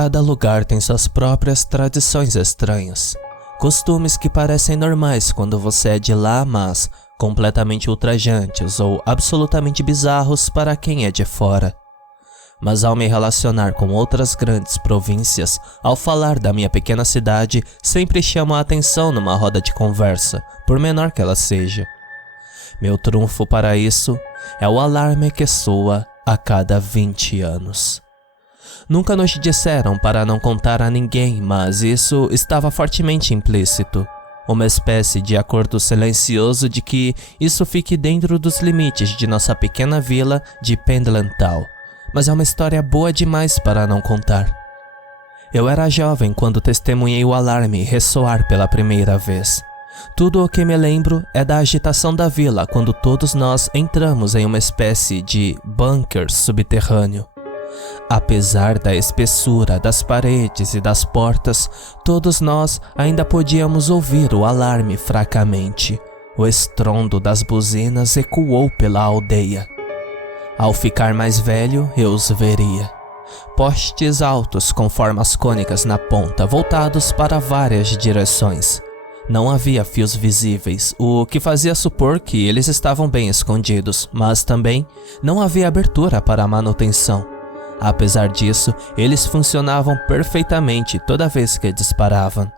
Cada lugar tem suas próprias tradições estranhas. Costumes que parecem normais quando você é de lá, mas completamente ultrajantes ou absolutamente bizarros para quem é de fora. Mas ao me relacionar com outras grandes províncias, ao falar da minha pequena cidade, sempre chamo a atenção numa roda de conversa, por menor que ela seja. Meu trunfo para isso é o alarme que soa a cada 20 anos. Nunca nos disseram para não contar a ninguém, mas isso estava fortemente implícito. Uma espécie de acordo silencioso de que isso fique dentro dos limites de nossa pequena vila de Pendleton. Mas é uma história boa demais para não contar. Eu era jovem quando testemunhei o alarme ressoar pela primeira vez. Tudo o que me lembro é da agitação da vila quando todos nós entramos em uma espécie de bunker subterrâneo. Apesar da espessura das paredes e das portas, todos nós ainda podíamos ouvir o alarme fracamente. O estrondo das buzinas ecoou pela aldeia. Ao ficar mais velho, eu os veria. Postes altos com formas cônicas na ponta, voltados para várias direções. Não havia fios visíveis, o que fazia supor que eles estavam bem escondidos, mas também não havia abertura para a manutenção. Apesar disso, eles funcionavam perfeitamente toda vez que disparavam.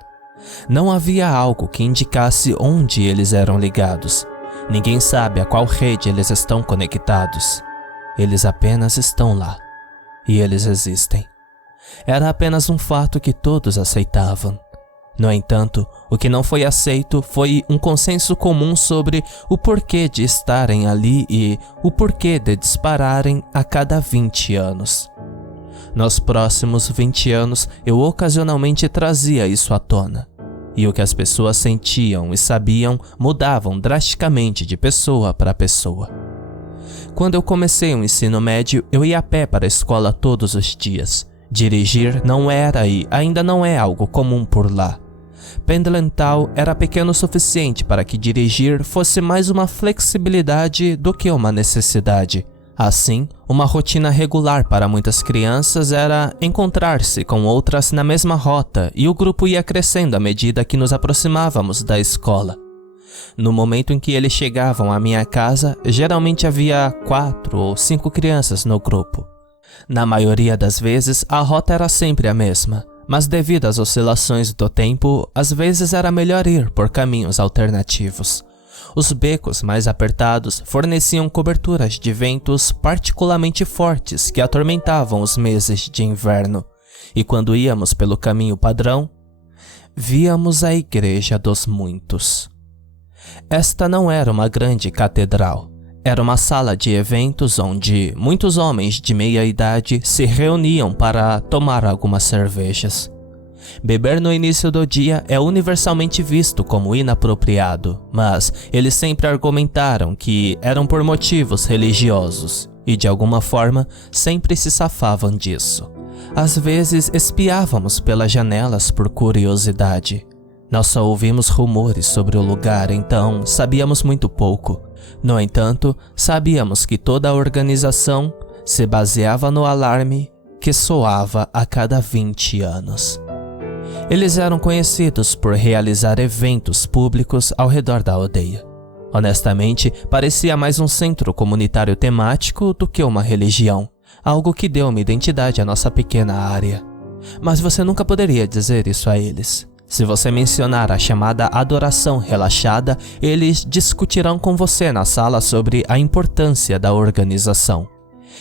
Não havia algo que indicasse onde eles eram ligados. Ninguém sabe a qual rede eles estão conectados. Eles apenas estão lá. E eles existem. Era apenas um fato que todos aceitavam. No entanto, o que não foi aceito foi um consenso comum sobre o porquê de estarem ali e o porquê de dispararem a cada 20 anos. Nos próximos 20 anos, eu ocasionalmente trazia isso à tona. E o que as pessoas sentiam e sabiam mudavam drasticamente de pessoa para pessoa. Quando eu comecei o ensino médio, eu ia a pé para a escola todos os dias. Dirigir não era e ainda não é algo comum por lá. Pendleton era pequeno o suficiente para que dirigir fosse mais uma flexibilidade do que uma necessidade. Assim, uma rotina regular para muitas crianças era encontrar-se com outras na mesma rota e o grupo ia crescendo à medida que nos aproximávamos da escola. No momento em que eles chegavam à minha casa, geralmente havia 4 ou 5 crianças no grupo. Na maioria das vezes, a rota era sempre a mesma, mas devido às oscilações do tempo, às vezes era melhor ir por caminhos alternativos. Os becos mais apertados forneciam coberturas de ventos particularmente fortes que atormentavam os meses de inverno, e quando íamos pelo caminho padrão, víamos a Igreja dos Muitos. Esta não era uma grande catedral. Era uma sala de eventos onde muitos homens de meia idade se reuniam para tomar algumas cervejas. Beber no início do dia é universalmente visto como inapropriado, mas eles sempre argumentaram que eram por motivos religiosos e, de alguma forma, sempre se safavam disso. Às vezes espiávamos pelas janelas por curiosidade. Nós só ouvimos rumores sobre o lugar, então sabíamos muito pouco. No entanto, sabíamos que toda a organização se baseava no alarme que soava a cada 20 anos. Eles eram conhecidos por realizar eventos públicos ao redor da aldeia. Honestamente, parecia mais um centro comunitário temático do que uma religião, algo que deu uma identidade à nossa pequena área. Mas você nunca poderia dizer isso a eles. Se você mencionar a chamada adoração relaxada, eles discutirão com você na sala sobre a importância da organização.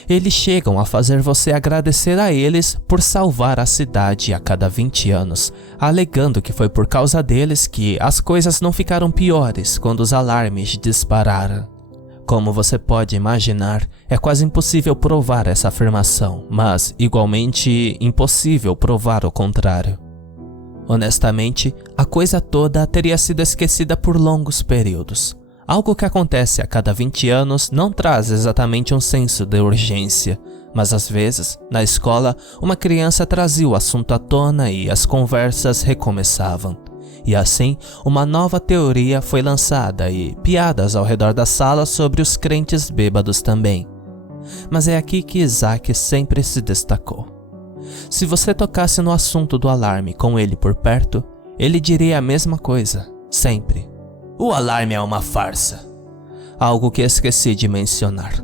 Eles chegam a fazer você agradecer a eles por salvar a cidade a cada 20 anos, alegando que foi por causa deles que as coisas não ficaram piores quando os alarmes dispararam. Como você pode imaginar, é quase impossível provar essa afirmação, mas igualmente impossível provar o contrário. Honestamente, a coisa toda teria sido esquecida por longos períodos. Algo que acontece a cada 20 anos não traz exatamente um senso de urgência, mas às vezes, na escola, uma criança trazia o assunto à tona e as conversas recomeçavam. E assim, uma nova teoria foi lançada e piadas ao redor da sala sobre os crentes bêbados também. Mas é aqui que Isaac sempre se destacou. Se você tocasse no assunto do alarme com ele por perto, ele diria a mesma coisa, sempre. O alarme é uma farsa. Algo que esqueci de mencionar.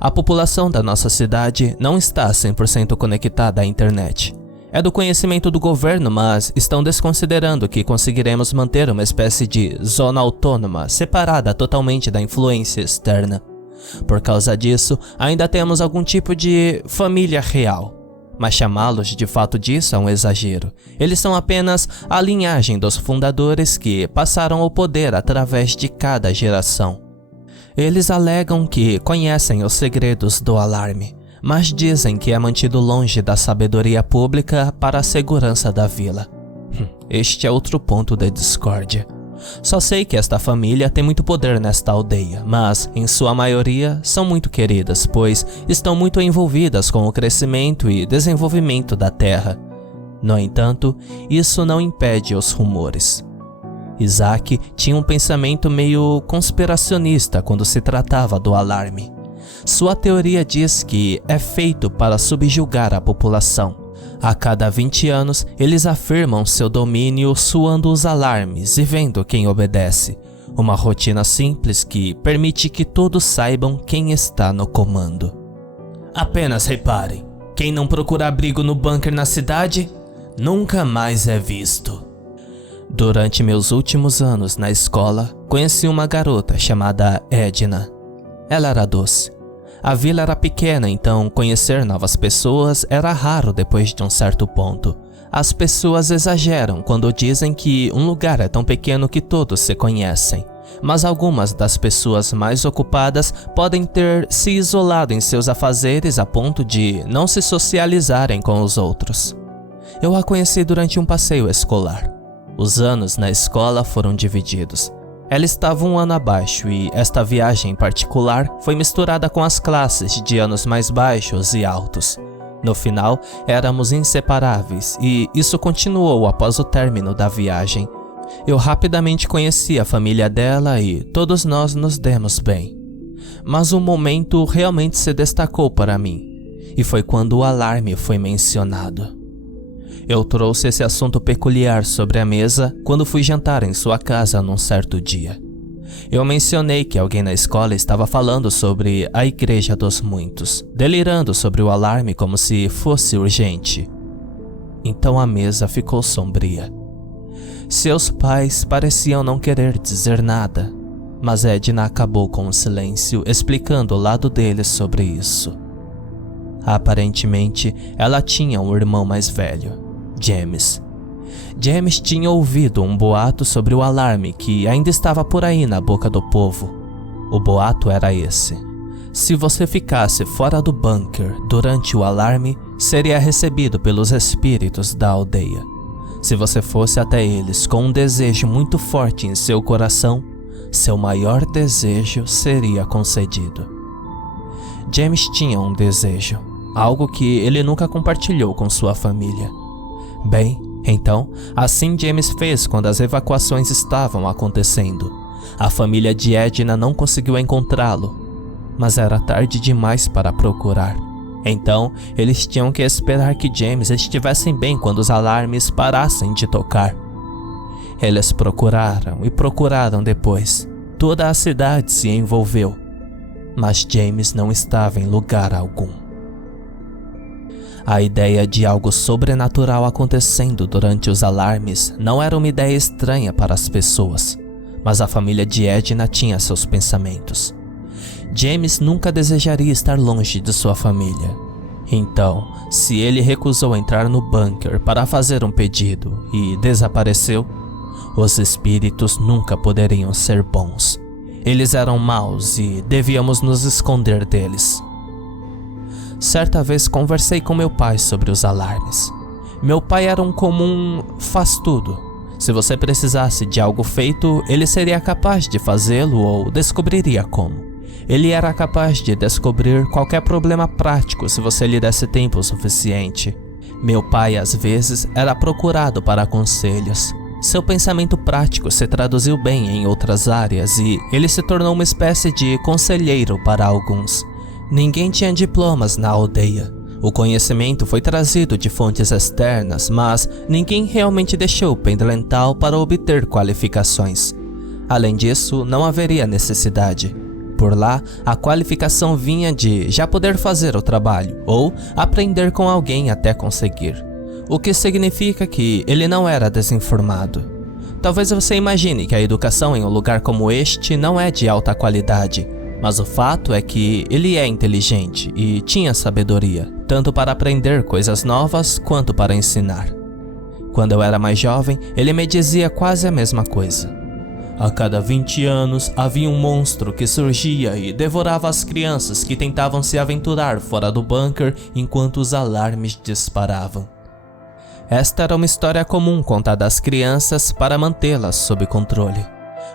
A população da nossa cidade não está 100% conectada à internet. É do conhecimento do governo, mas estão desconsiderando que conseguiremos manter uma espécie de zona autônoma, separada totalmente da influência externa. Por causa disso, ainda temos algum tipo de família real. Mas chamá-los de fato disso é um exagero. Eles são apenas a linhagem dos fundadores que passaram o poder através de cada geração. Eles alegam que conhecem os segredos do alarme, mas dizem que é mantido longe da sabedoria pública para a segurança da vila. Este é outro ponto de discórdia. Só sei que esta família tem muito poder nesta aldeia, mas, em sua maioria, são muito queridas, pois estão muito envolvidas com o crescimento e desenvolvimento da terra. No entanto, isso não impede os rumores. Isaac tinha um pensamento meio conspiracionista quando se tratava do alarme. Sua teoria diz que é feito para subjugar a população. A cada 20 anos, eles afirmam seu domínio suando os alarmes e vendo quem obedece. Uma rotina simples que permite que todos saibam quem está no comando. Apenas reparem, quem não procura abrigo no bunker na cidade, nunca mais é visto. Durante meus últimos anos na escola, conheci uma garota chamada Edna. Ela era doce. A vila era pequena, então conhecer novas pessoas era raro depois de um certo ponto. As pessoas exageram quando dizem que um lugar é tão pequeno que todos se conhecem. Mas algumas das pessoas mais ocupadas podem ter se isolado em seus afazeres a ponto de não se socializarem com os outros. Eu a conheci durante um passeio escolar. Os anos na escola foram divididos. Ela estava um ano abaixo e esta viagem em particular foi misturada com as classes de anos mais baixos e altos. No final, éramos inseparáveis e isso continuou após o término da viagem. Eu rapidamente conheci a família dela e todos nós nos demos bem. Mas um momento realmente se destacou para mim, e foi quando o alarme foi mencionado. Eu trouxe esse assunto peculiar sobre a mesa quando fui jantar em sua casa num certo dia. Eu mencionei que alguém na escola estava falando sobre a Igreja dos Muitos, delirando sobre o alarme como se fosse urgente. Então a mesa ficou sombria. Seus pais pareciam não querer dizer nada, mas Edna acabou com o silêncio, explicando o lado deles sobre isso. Aparentemente, ela tinha um irmão mais velho, James. James tinha ouvido um boato sobre o alarme que ainda estava por aí na boca do povo. O boato era esse: se você ficasse fora do bunker durante o alarme, seria recebido pelos espíritos da aldeia. Se você fosse até eles com um desejo muito forte em seu coração, seu maior desejo seria concedido. James tinha um desejo, algo que ele nunca compartilhou com sua família. Bem, então, assim James fez quando as evacuações estavam acontecendo. A família de Edna não conseguiu encontrá-lo, mas era tarde demais para procurar. Então, eles tinham que esperar que James estivesse bem quando os alarmes parassem de tocar. Eles procuraram e procuraram depois. Toda a cidade se envolveu, mas James não estava em lugar algum. A ideia de algo sobrenatural acontecendo durante os alarmes não era uma ideia estranha para as pessoas, mas a família de Edna tinha seus pensamentos. James nunca desejaria estar longe de sua família. Então, se ele recusou entrar no bunker para fazer um pedido e desapareceu, os espíritos nunca poderiam ser bons. Eles eram maus e devíamos nos esconder deles. Certa vez conversei com meu pai sobre os alarmes. Meu pai era um comum faz-tudo. Se você precisasse de algo feito, ele seria capaz de fazê-lo ou descobriria como. Ele era capaz de descobrir qualquer problema prático se você lhe desse tempo suficiente. Meu pai, às vezes, era procurado para conselhos. Seu pensamento prático se traduziu bem em outras áreas e ele se tornou uma espécie de conselheiro para alguns. Ninguém tinha diplomas na aldeia. O conhecimento foi trazido de fontes externas, mas ninguém realmente deixou o Pendental para obter qualificações. Além disso, não haveria necessidade. Por lá, a qualificação vinha de já poder fazer o trabalho ou aprender com alguém até conseguir. O que significa que ele não era desinformado. Talvez você imagine que a educação em um lugar como este não é de alta qualidade, mas o fato é que ele é inteligente e tinha sabedoria, tanto para aprender coisas novas quanto para ensinar. Quando eu era mais jovem, ele me dizia quase a mesma coisa. A cada 20 anos havia um monstro que surgia e devorava as crianças que tentavam se aventurar fora do bunker enquanto os alarmes disparavam. Esta era uma história comum contada às crianças para mantê-las sob controle.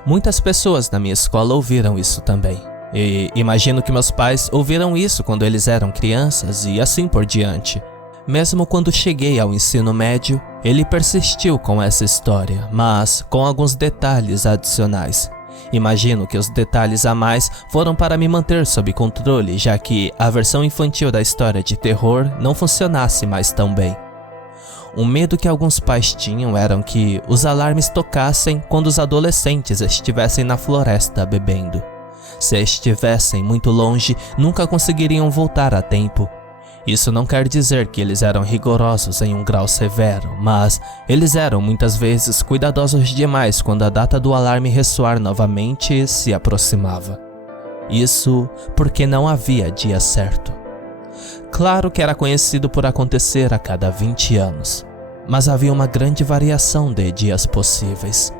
Muitas pessoas na minha escola ouviram isso também. E imagino que meus pais ouviram isso quando eles eram crianças e assim por diante. Mesmo quando cheguei ao ensino médio, ele persistiu com essa história, mas com alguns detalhes adicionais. Imagino que os detalhes a mais foram para me manter sob controle, já que a versão infantil da história de terror não funcionasse mais tão bem. O medo que alguns pais tinham era que os alarmes tocassem quando os adolescentes estivessem na floresta bebendo. Se estivessem muito longe, nunca conseguiriam voltar a tempo. Isso não quer dizer que eles eram rigorosos em um grau severo, mas eles eram muitas vezes cuidadosos demais quando a data do alarme ressoar novamente se aproximava. Isso porque não havia dia certo. Claro que era conhecido por acontecer a cada 20 anos, mas havia uma grande variação de dias possíveis.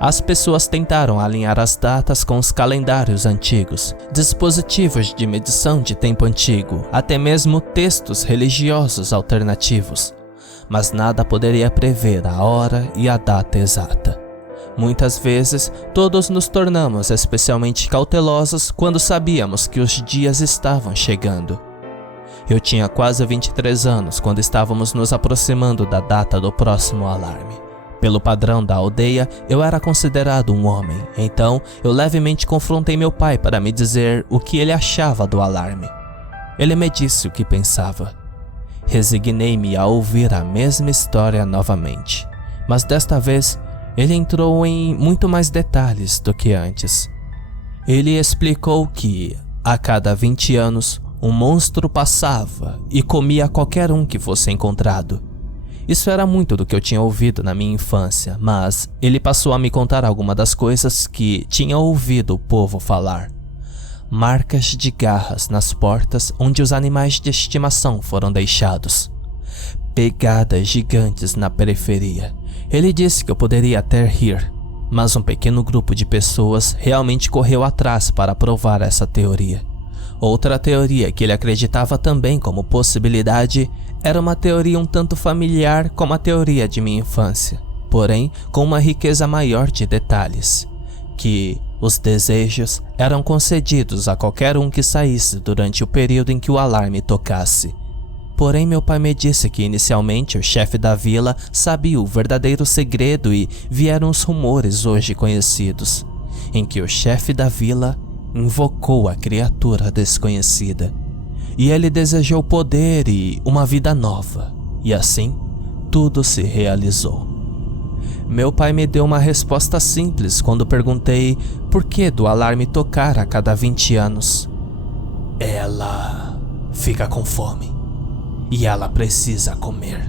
As pessoas tentaram alinhar as datas com os calendários antigos, dispositivos de medição de tempo antigo, até mesmo textos religiosos alternativos, mas nada poderia prever a hora e a data exata. Muitas vezes, todos nos tornamos especialmente cautelosos quando sabíamos que os dias estavam chegando. Eu tinha quase 23 anos quando estávamos nos aproximando da data do próximo alarme. Pelo padrão da aldeia, eu era considerado um homem, então eu levemente confrontei meu pai para me dizer o que ele achava do alarme. Ele me disse o que pensava. Resignei-me a ouvir a mesma história novamente, mas desta vez ele entrou em muito mais detalhes do que antes. Ele explicou que, a cada 20 anos, um monstro passava e comia qualquer um que fosse encontrado. Isso era muito do que eu tinha ouvido na minha infância, mas ele passou a me contar algumas das coisas que tinha ouvido o povo falar. Marcas de garras nas portas onde os animais de estimação foram deixados. Pegadas gigantes na periferia. Ele disse que eu poderia até rir, mas um pequeno grupo de pessoas realmente correu atrás para provar essa teoria. Outra teoria que ele acreditava também como possibilidade era uma teoria um tanto familiar como a teoria de minha infância, porém com uma riqueza maior de detalhes, que os desejos eram concedidos a qualquer um que saísse durante o período em que o alarme tocasse. Porém, meu pai me disse que inicialmente o chefe da vila sabia o verdadeiro segredo e vieram os rumores hoje conhecidos, em que o chefe da vila invocou a criatura desconhecida. E ele desejou poder e uma vida nova, e assim, tudo se realizou. Meu pai me deu uma resposta simples quando perguntei por que do alarme tocar a cada 20 anos. Ela fica com fome, e ela precisa comer.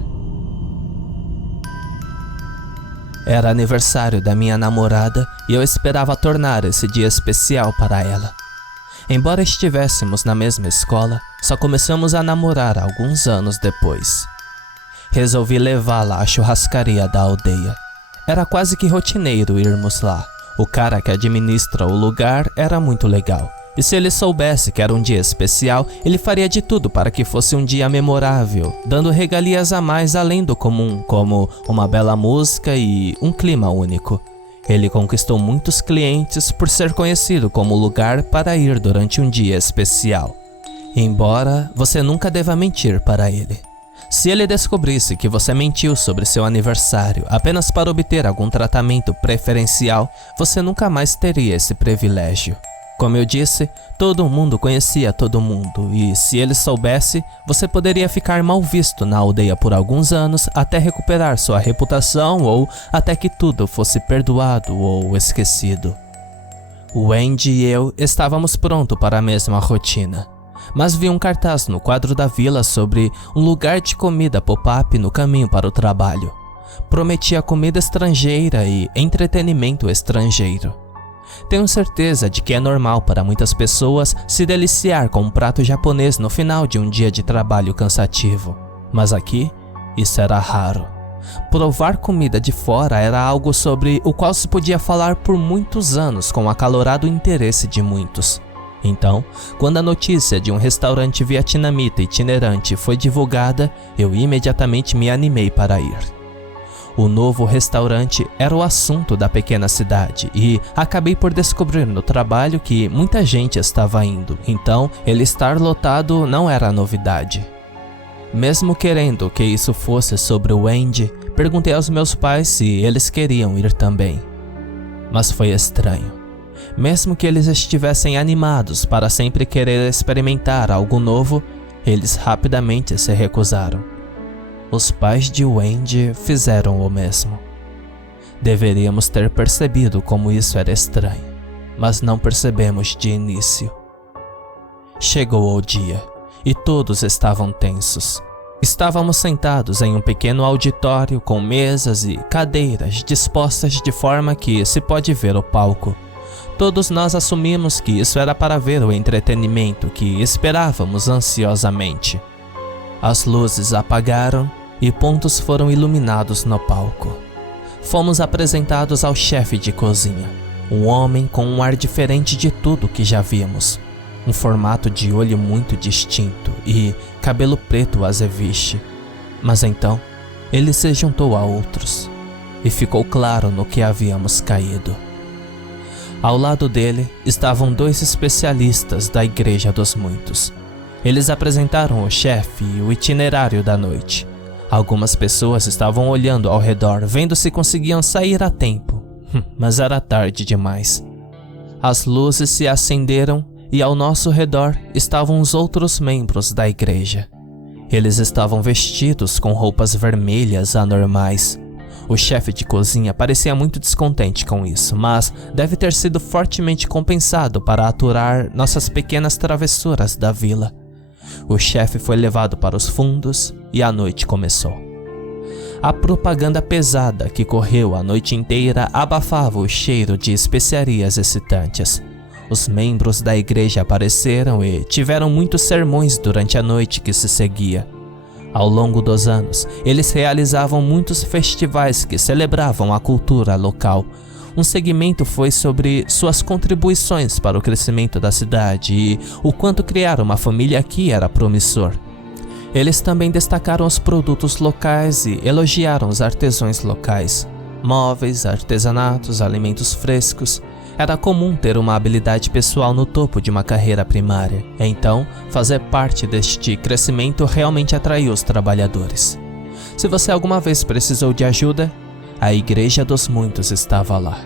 Era aniversário da minha namorada e eu esperava tornar esse dia especial para ela. Embora estivéssemos na mesma escola, só começamos a namorar alguns anos depois. Resolvi levá-la à churrascaria da aldeia. Era quase que rotineiro irmos lá. O cara que administra o lugar era muito legal. E se ele soubesse que era um dia especial, ele faria de tudo para que fosse um dia memorável, dando regalias a mais além do comum, como uma bela música e um clima único. Ele conquistou muitos clientes por ser conhecido como lugar para ir durante um dia especial. Embora você nunca deva mentir para ele. Se ele descobrisse que você mentiu sobre seu aniversário apenas para obter algum tratamento preferencial, você nunca mais teria esse privilégio. Como eu disse, todo mundo conhecia todo mundo e se ele soubesse, você poderia ficar mal visto na aldeia por alguns anos até recuperar sua reputação ou até que tudo fosse perdoado ou esquecido. O Andy e eu estávamos prontos para a mesma rotina, mas vi um cartaz no quadro da vila sobre um lugar de comida pop-up no caminho para o trabalho. Prometia comida estrangeira e entretenimento estrangeiro. Tenho certeza de que é normal para muitas pessoas se deliciar com um prato japonês no final de um dia de trabalho cansativo, mas aqui isso era raro. Provar comida de fora era algo sobre o qual se podia falar por muitos anos com o acalorado interesse de muitos. Então, quando a notícia de um restaurante vietnamita itinerante foi divulgada, eu imediatamente me animei para ir. O novo restaurante era o assunto da pequena cidade e acabei por descobrir no trabalho que muita gente estava indo, então ele estar lotado não era novidade. Mesmo querendo que isso fosse sobre o Andy, perguntei aos meus pais se eles queriam ir também. Mas foi estranho. Mesmo que eles estivessem animados para sempre querer experimentar algo novo, eles rapidamente se recusaram. Os pais de Wendy fizeram o mesmo. Deveríamos ter percebido como isso era estranho, mas não percebemos de início. Chegou o dia, e todos estavam tensos. Estávamos sentados em um pequeno auditório com mesas e cadeiras dispostas de forma que se pode ver o palco. Todos nós assumimos que isso era para ver o entretenimento que esperávamos ansiosamente. As luzes apagaram e pontos foram iluminados no palco. Fomos apresentados ao chefe de cozinha, um homem com um ar diferente de tudo que já vimos. Um formato de olho muito distinto e cabelo preto azeviche. Mas então, ele se juntou a outros e ficou claro no que havíamos caído. Ao lado dele estavam 2 especialistas da Igreja dos Muitos. Eles apresentaram ao chefe o itinerário da noite. Algumas pessoas estavam olhando ao redor, vendo se conseguiam sair a tempo, mas era tarde demais. As luzes se acenderam e ao nosso redor estavam os outros membros da igreja. Eles estavam vestidos com roupas vermelhas anormais. O chefe de cozinha parecia muito descontente com isso, mas deve ter sido fortemente compensado para aturar nossas pequenas travessuras da vila. O chefe foi levado para os fundos e a noite começou. A propaganda pesada que correu a noite inteira abafava o cheiro de especiarias excitantes. Os membros da igreja apareceram e tiveram muitos sermões durante a noite que se seguia. Ao longo dos anos, eles realizavam muitos festivais que celebravam a cultura local. Um segmento foi sobre suas contribuições para o crescimento da cidade e o quanto criar uma família aqui era promissor. Eles também destacaram os produtos locais e elogiaram os artesãos locais. Móveis, artesanatos, alimentos frescos. Era comum ter uma habilidade pessoal no topo de uma carreira primária. Então, fazer parte deste crescimento realmente atraiu os trabalhadores. Se você alguma vez precisou de ajuda, a Igreja dos Muitos estava lá.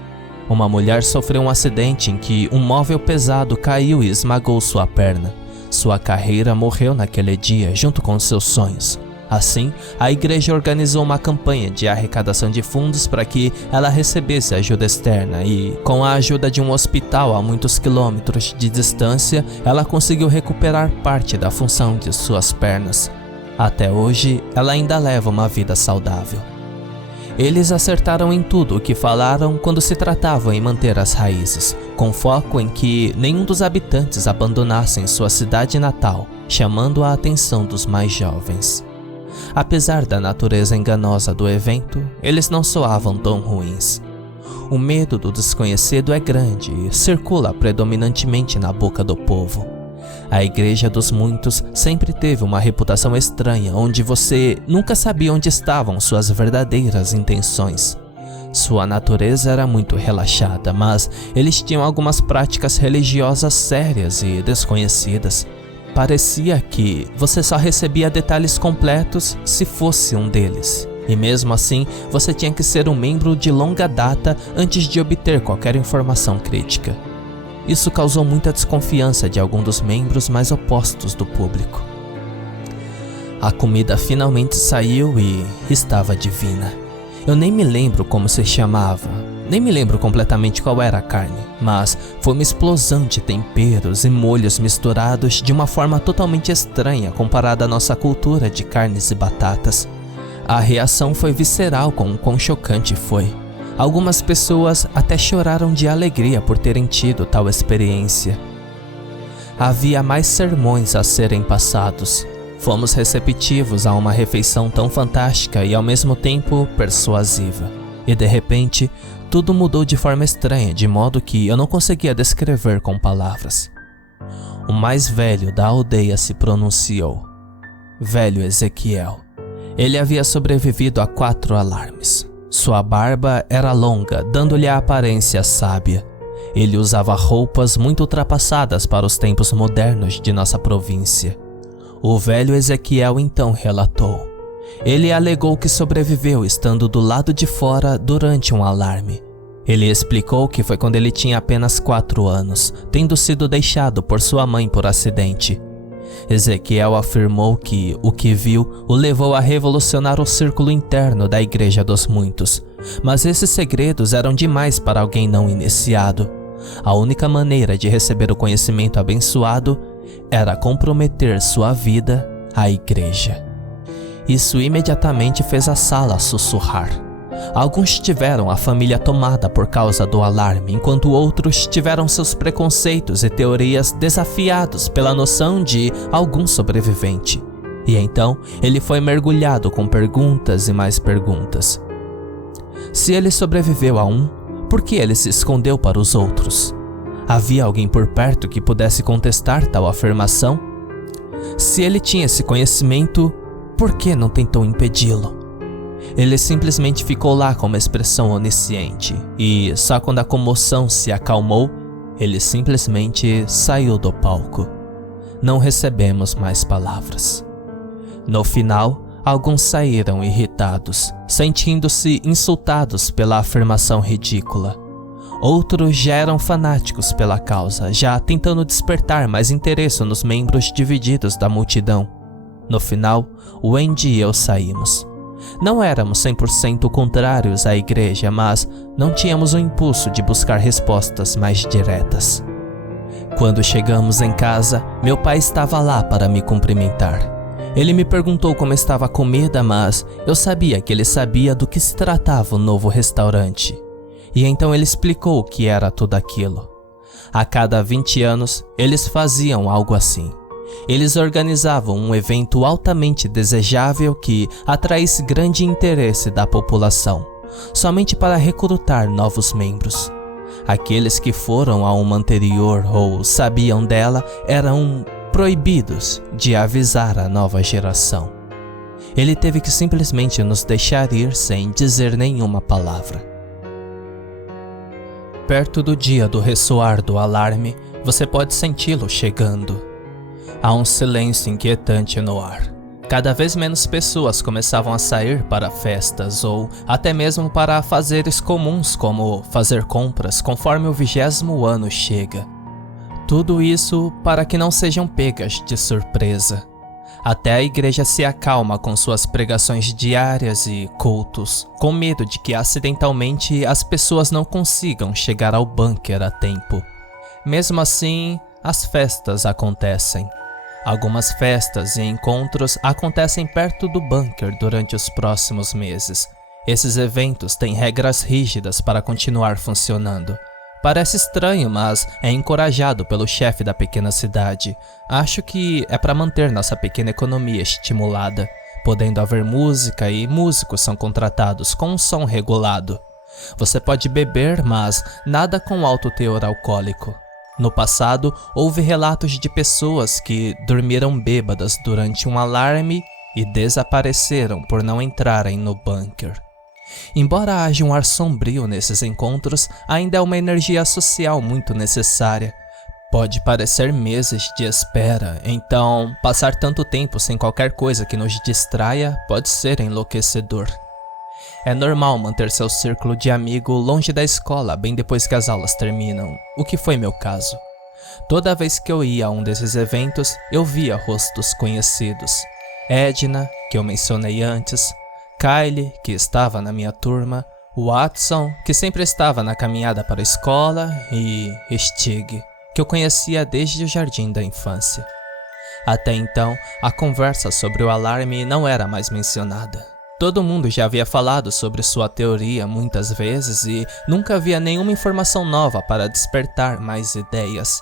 Uma mulher sofreu um acidente em que um móvel pesado caiu e esmagou sua perna. Sua carreira morreu naquele dia junto com seus sonhos. Assim, a igreja organizou uma campanha de arrecadação de fundos para que ela recebesse ajuda externa e, com a ajuda de um hospital a muitos quilômetros de distância, ela conseguiu recuperar parte da função de suas pernas. Até hoje, ela ainda leva uma vida saudável. Eles acertaram em tudo o que falaram quando se tratava em manter as raízes, com foco em que nenhum dos habitantes abandonassem sua cidade natal, chamando a atenção dos mais jovens. Apesar da natureza enganosa do evento, eles não soavam tão ruins. O medo do desconhecido é grande e circula predominantemente na boca do povo. A Igreja dos Muitos sempre teve uma reputação estranha, onde você nunca sabia onde estavam suas verdadeiras intenções. Sua natureza era muito relaxada, mas eles tinham algumas práticas religiosas sérias e desconhecidas. Parecia que você só recebia detalhes completos se fosse um deles. E mesmo assim, você tinha que ser um membro de longa data antes de obter qualquer informação crítica. Isso causou muita desconfiança de algum dos membros mais opostos do público. A comida finalmente saiu e estava divina. Eu nem me lembro como se chamava, nem me lembro completamente qual era a carne, mas foi uma explosão de temperos e molhos misturados de uma forma totalmente estranha comparada à nossa cultura de carnes e batatas. A reação foi visceral com o quão chocante foi. Algumas pessoas até choraram de alegria por terem tido tal experiência. Havia mais sermões a serem passados. Fomos receptivos a uma refeição tão fantástica e ao mesmo tempo persuasiva. E de repente, tudo mudou de forma estranha, de modo que eu não conseguia descrever com palavras. O mais velho da aldeia se pronunciou. Velho Ezequiel. Ele havia sobrevivido a 4 alarmes. Sua barba era longa, dando-lhe a aparência sábia. Ele usava roupas muito ultrapassadas para os tempos modernos de nossa província. O velho Ezequiel então relatou. Ele alegou que sobreviveu estando do lado de fora durante um alarme. Ele explicou que foi quando ele tinha apenas 4 anos, tendo sido deixado por sua mãe por acidente. Ezequiel afirmou que o que viu o levou a revolucionar o círculo interno da Igreja dos Muitos, mas esses segredos eram demais para alguém não iniciado. A única maneira de receber o conhecimento abençoado era comprometer sua vida à Igreja. Isso imediatamente fez a sala sussurrar. Alguns tiveram a família tomada por causa do alarme, enquanto outros tiveram seus preconceitos e teorias desafiados pela noção de algum sobrevivente. E então ele foi mergulhado com perguntas e mais perguntas. Se ele sobreviveu a um, por que ele se escondeu para os outros? Havia alguém por perto que pudesse contestar tal afirmação? Se ele tinha esse conhecimento, por que não tentou impedi-lo? Ele simplesmente ficou lá com uma expressão onisciente, e só quando a comoção se acalmou, ele simplesmente saiu do palco. Não recebemos mais palavras. No final, alguns saíram irritados, sentindo-se insultados pela afirmação ridícula. Outros já eram fanáticos pela causa, já tentando despertar mais interesse nos membros divididos da multidão. No final, Wendy e eu saímos. Não éramos 100% contrários à igreja, mas não tínhamos o impulso de buscar respostas mais diretas. Quando chegamos em casa, meu pai estava lá para me cumprimentar. Ele me perguntou como estava a comida, mas eu sabia que ele sabia do que se tratava o novo restaurante. E então ele explicou o que era tudo aquilo. A cada 20 anos, eles faziam algo assim. Eles organizavam um evento altamente desejável que atraísse grande interesse da população, somente para recrutar novos membros. Aqueles que foram a uma anterior ou sabiam dela eram proibidos de avisar a nova geração. Ele teve que simplesmente nos deixar ir sem dizer nenhuma palavra. Perto do dia do ressoar do alarme, você pode senti-lo chegando. Há um silêncio inquietante no ar. Cada vez menos pessoas começavam a sair para festas ou até mesmo para afazeres comuns como fazer compras conforme o 20º ano chega. Tudo isso para que não sejam pegas de surpresa. Até a igreja se acalma com suas pregações diárias e cultos, com medo de que acidentalmente as pessoas não consigam chegar ao bunker a tempo. Mesmo assim, as festas acontecem. Algumas festas e encontros acontecem perto do bunker durante os próximos meses. Esses eventos têm regras rígidas para continuar funcionando. Parece estranho, mas é encorajado pelo chefe da pequena cidade. Acho que é para manter nossa pequena economia estimulada, podendo haver música e músicos são contratados com um som regulado. Você pode beber, mas nada com alto teor alcoólico. No passado, houve relatos de pessoas que dormiram bêbadas durante um alarme e desapareceram por não entrarem no bunker. Embora haja um ar sombrio nesses encontros, ainda é uma energia social muito necessária. Pode parecer meses de espera, então passar tanto tempo sem qualquer coisa que nos distraia pode ser enlouquecedor. É normal manter seu círculo de amigo longe da escola bem depois que as aulas terminam, o que foi meu caso. Toda vez que eu ia a um desses eventos, eu via rostos conhecidos. Edna, que eu mencionei antes, Kylie, que estava na minha turma, Watson, que sempre estava na caminhada para a escola, e Stig, que eu conhecia desde o jardim da infância. Até então, a conversa sobre o alarme não era mais mencionada. Todo mundo já havia falado sobre sua teoria muitas vezes e nunca havia nenhuma informação nova para despertar mais ideias.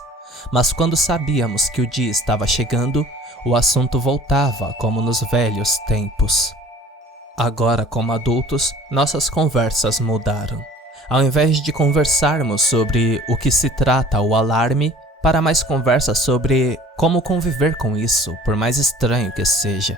Mas quando sabíamos que o dia estava chegando, o assunto voltava como nos velhos tempos. Agora, como adultos, nossas conversas mudaram. Ao invés de conversarmos sobre o que se trata o alarme, para mais conversas sobre como conviver com isso, por mais estranho que seja.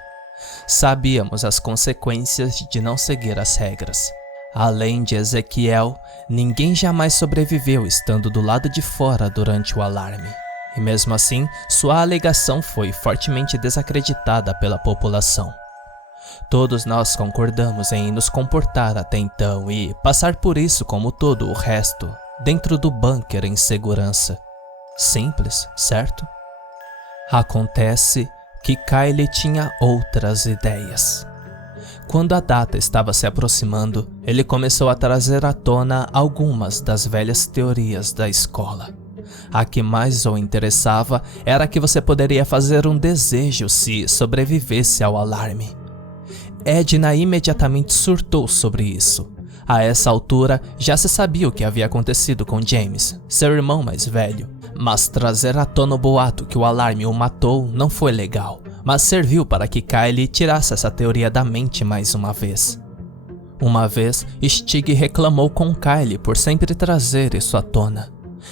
Sabíamos as consequências de não seguir as regras. Além de Ezequiel, ninguém jamais sobreviveu estando do lado de fora durante o alarme. E mesmo assim, sua alegação foi fortemente desacreditada pela população. Todos nós concordamos em nos comportar até então e passar por isso como todo o resto, dentro do bunker em segurança. Simples, certo? Acontece que Kylie tinha outras ideias. Quando a data estava se aproximando, ele começou a trazer à tona algumas das velhas teorias da escola. A que mais o interessava era que você poderia fazer um desejo se sobrevivesse ao alarme. Edna imediatamente surtou sobre isso. A essa altura, já se sabia o que havia acontecido com James, seu irmão mais velho. Mas trazer à tona o boato que o alarme o matou não foi legal, mas serviu para que Kylie tirasse essa teoria da mente mais uma vez. Uma vez, Stig reclamou com Kylie por sempre trazer isso à tona.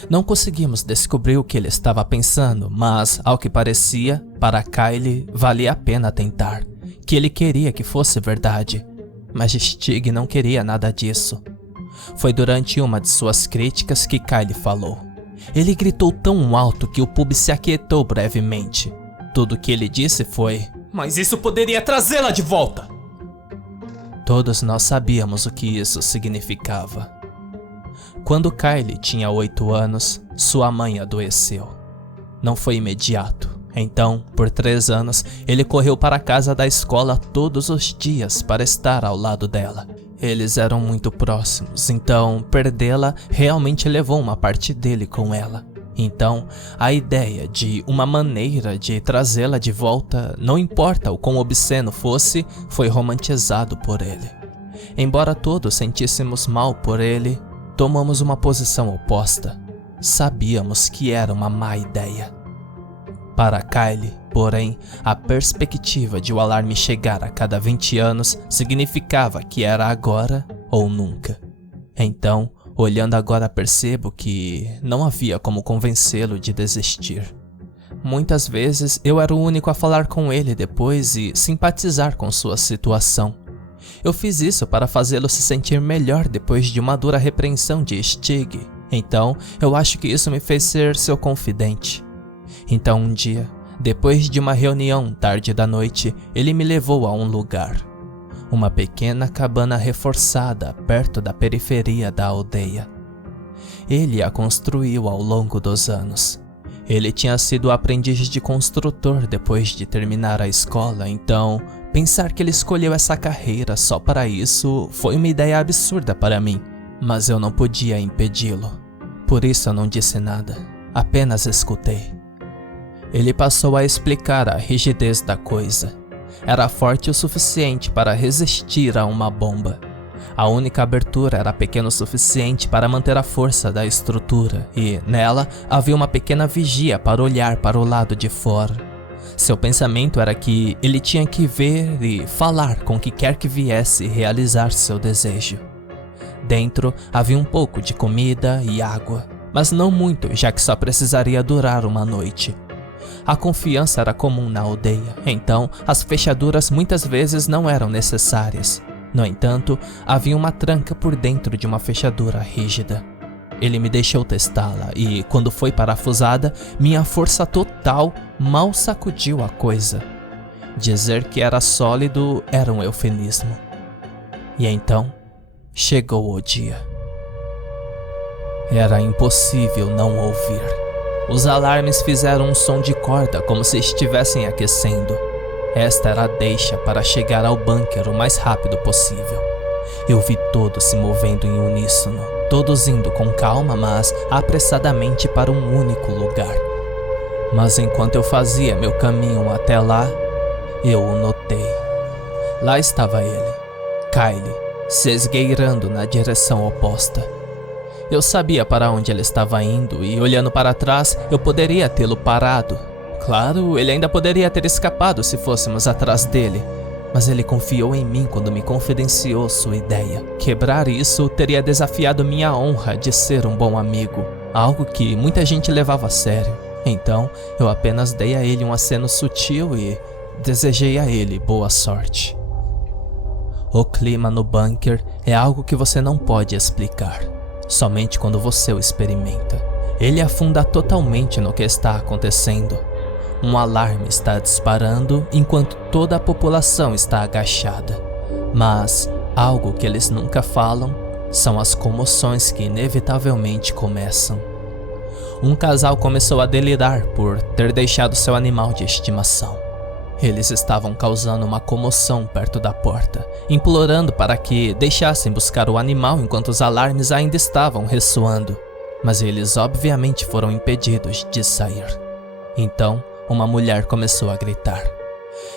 Não conseguimos descobrir o que ele estava pensando, mas, ao que parecia, para Kylie valia a pena tentar, que ele queria que fosse verdade. Mas Stig não queria nada disso. Foi durante uma de suas críticas que Kylie falou. Ele gritou tão alto que o pub se aquietou brevemente. Tudo que ele disse foi: "Mas isso poderia trazê-la de volta!" Todos nós sabíamos o que isso significava. Quando Kylie tinha 8 anos, sua mãe adoeceu. Não foi imediato. Então, por 3 anos, ele correu para a casa da escola todos os dias para estar ao lado dela. Eles eram muito próximos, então perdê-la realmente levou uma parte dele com ela. Então, a ideia de uma maneira de trazê-la de volta, não importa o quão obsceno fosse, foi romantizado por ele. Embora todos sentíssemos mal por ele, tomamos uma posição oposta. Sabíamos que era uma má ideia. Para Kylie, porém, a perspectiva de o alarme chegar a cada 20 anos significava que era agora ou nunca. Então, olhando agora, percebo que não havia como convencê-lo de desistir. Muitas vezes eu era o único a falar com ele depois e simpatizar com sua situação. Eu fiz isso para fazê-lo se sentir melhor depois de uma dura repreensão de Stig. Então, eu acho que isso me fez ser seu confidente. Então um dia, depois de uma reunião tarde da noite, ele me levou a um lugar. Uma pequena cabana reforçada perto da periferia da aldeia. Ele a construiu ao longo dos anos. Ele tinha sido aprendiz de construtor depois de terminar a escola, então pensar que ele escolheu essa carreira só para isso foi uma ideia absurda para mim, mas eu não podia impedi-lo. Por isso eu não disse nada, apenas escutei. Ele passou a explicar a rigidez da coisa. Era forte o suficiente para resistir a uma bomba. A única abertura era pequena o suficiente para manter a força da estrutura e, nela, havia uma pequena vigia para olhar para o lado de fora. Seu pensamento era que ele tinha que ver e falar com que quer que viesse realizar seu desejo. Dentro havia um pouco de comida e água, mas não muito, já que só precisaria durar uma noite. A confiança era comum na aldeia, então as fechaduras muitas vezes não eram necessárias. No entanto, havia uma tranca por dentro de uma fechadura rígida. Ele me deixou testá-la e, quando foi parafusada, minha força total mal sacudiu a coisa. Dizer que era sólido era um eufemismo. E então, chegou o dia. Era impossível não ouvir. Os alarmes fizeram um som de corda como se estivessem aquecendo. Esta era a deixa para chegar ao bunker o mais rápido possível. Eu vi todos se movendo em uníssono, todos indo com calma, mas apressadamente para um único lugar. Mas enquanto eu fazia meu caminho até lá, eu o notei. Lá estava ele, Kyle, se esgueirando na direção oposta. Eu sabia para onde ele estava indo e, olhando para trás, eu poderia tê-lo parado. Claro, ele ainda poderia ter escapado se fôssemos atrás dele, mas ele confiou em mim quando me confidenciou sua ideia. Quebrar isso teria desafiado minha honra de ser um bom amigo, algo que muita gente levava a sério. Então, eu apenas dei a ele um aceno sutil e desejei a ele boa sorte. O clima no bunker é algo que você não pode explicar, somente quando você o experimenta. Ele afunda totalmente no que está acontecendo. Um alarme está disparando enquanto toda a população está agachada. Mas algo que eles nunca falam são as comoções que inevitavelmente começam. Um casal começou a delirar por ter deixado seu animal de estimação. Eles estavam causando uma comoção perto da porta, implorando para que deixassem buscar o animal enquanto os alarmes ainda estavam ressoando. Mas eles obviamente foram impedidos de sair. Então, uma mulher começou a gritar.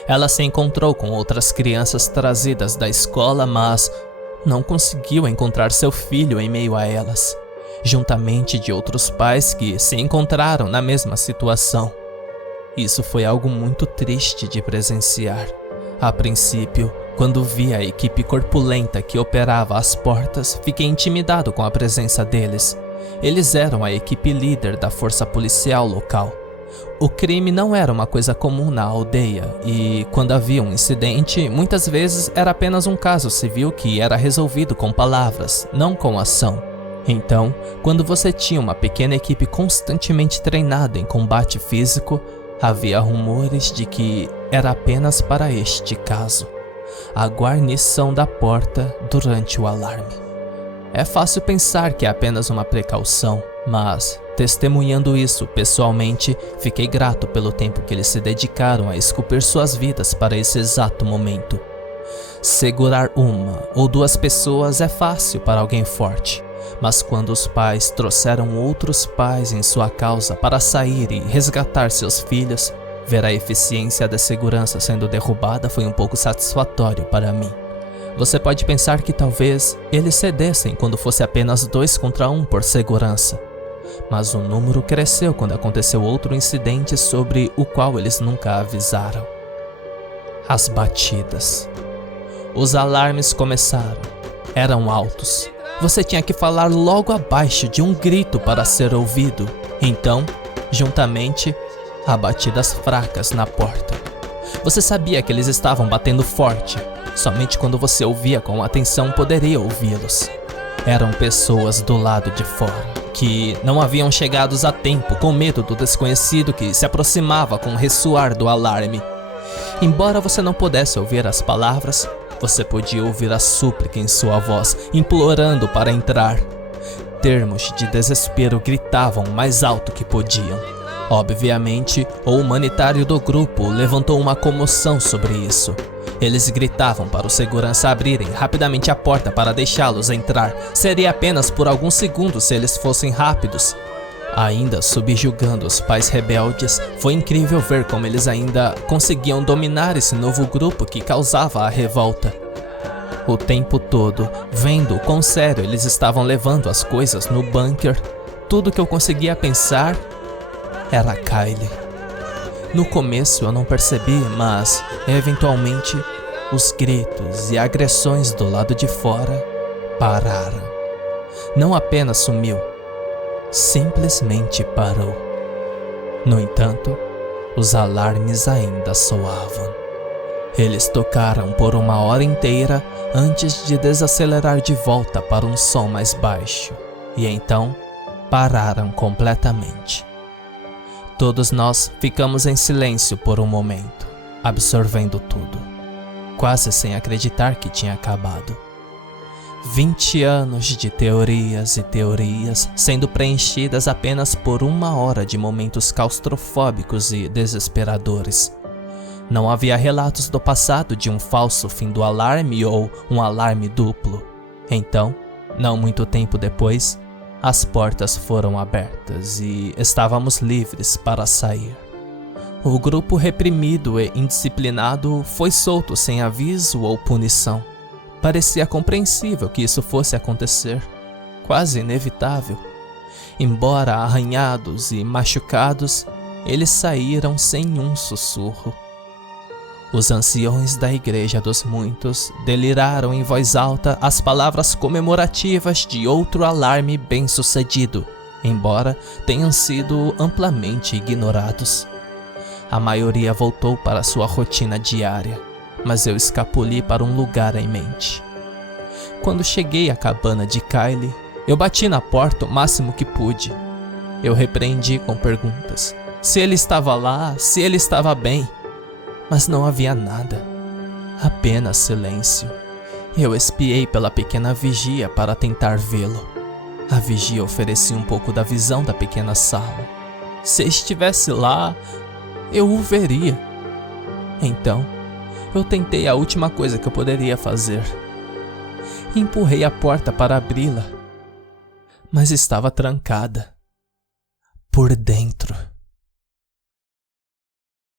Ela se encontrou com outras crianças trazidas da escola, mas não conseguiu encontrar seu filho em meio a elas, juntamente de outros pais que se encontraram na mesma situação. Isso foi algo muito triste de presenciar. A princípio, quando vi a equipe corpulenta que operava as portas, fiquei intimidado com a presença deles. Eles eram a equipe líder da força policial local. O crime não era uma coisa comum na aldeia e, quando havia um incidente, muitas vezes era apenas um caso civil que era resolvido com palavras, não com ação. Então, quando você tinha uma pequena equipe constantemente treinada em combate físico, havia rumores de que era apenas para este caso, a guarnição da porta durante o alarme. É fácil pensar que é apenas uma precaução, mas, testemunhando isso pessoalmente, fiquei grato pelo tempo que eles se dedicaram a esculpir suas vidas para esse exato momento. Segurar uma ou duas pessoas é fácil para alguém forte, mas quando os pais trouxeram outros pais em sua causa para sair e resgatar seus filhos, ver a eficiência da segurança sendo derrubada foi um pouco satisfatório para mim. Você pode pensar que talvez eles cedessem quando fosse apenas 2 contra 1 por segurança, mas o número cresceu quando aconteceu outro incidente sobre o qual eles nunca avisaram. As batidas. Os alarmes começaram. Eram altos. Você tinha que falar logo abaixo de um grito para ser ouvido. Então, juntamente, há batidas fracas na porta. Você sabia que eles estavam batendo forte. Somente quando você ouvia com atenção poderia ouvi-los. Eram pessoas do lado de fora, que não haviam chegado a tempo com medo do desconhecido que se aproximava com o ressoar do alarme. Embora você não pudesse ouvir as palavras, você podia ouvir a súplica em sua voz, implorando para entrar. Termos de desespero gritavam o mais alto que podiam. Obviamente, o humanitário do grupo levantou uma comoção sobre isso. Eles gritavam para o segurança abrirem rapidamente a porta para deixá-los entrar. Seria apenas por alguns segundos se eles fossem rápidos. Ainda subjugando os pais rebeldes, foi incrível ver como eles ainda conseguiam dominar esse novo grupo que causava a revolta. O tempo todo, vendo quão sério eles estavam levando as coisas no bunker, tudo que eu conseguia pensar era Kyle. No começo eu não percebi, mas, eventualmente, os gritos e agressões do lado de fora pararam. Não apenas sumiu, simplesmente parou. No entanto, os alarmes ainda soavam. Eles tocaram por 1 hora inteira antes de desacelerar de volta para um som mais baixo, e então pararam completamente. Todos nós ficamos em silêncio por um momento, absorvendo tudo, quase sem acreditar que tinha acabado. 20 anos de teorias e teorias, sendo preenchidas apenas por 1 hora de momentos claustrofóbicos e desesperadores. Não havia relatos do passado de um falso fim do alarme ou um alarme duplo. Então, não muito tempo depois, as portas foram abertas e estávamos livres para sair. O grupo reprimido e indisciplinado foi solto sem aviso ou punição. Parecia compreensível que isso fosse acontecer, quase inevitável. Embora arranhados e machucados, eles saíram sem um sussurro. Os anciões da Igreja dos Muitos deliraram em voz alta as palavras comemorativas de outro alarme bem-sucedido, embora tenham sido amplamente ignorados. A maioria voltou para sua rotina diária, mas eu escapuli para um lugar em mente. Quando cheguei à cabana de Kylie, eu bati na porta o máximo que pude. Eu repreendi com perguntas. Se ele estava lá, se ele estava bem. Mas não havia nada. Apenas silêncio. Eu espiei pela pequena vigia para tentar vê-lo. A vigia oferecia um pouco da visão da pequena sala. Se estivesse lá, eu o veria. Então, eu tentei a última coisa que eu poderia fazer. Empurrei a porta para abri-la, mas estava trancada por dentro.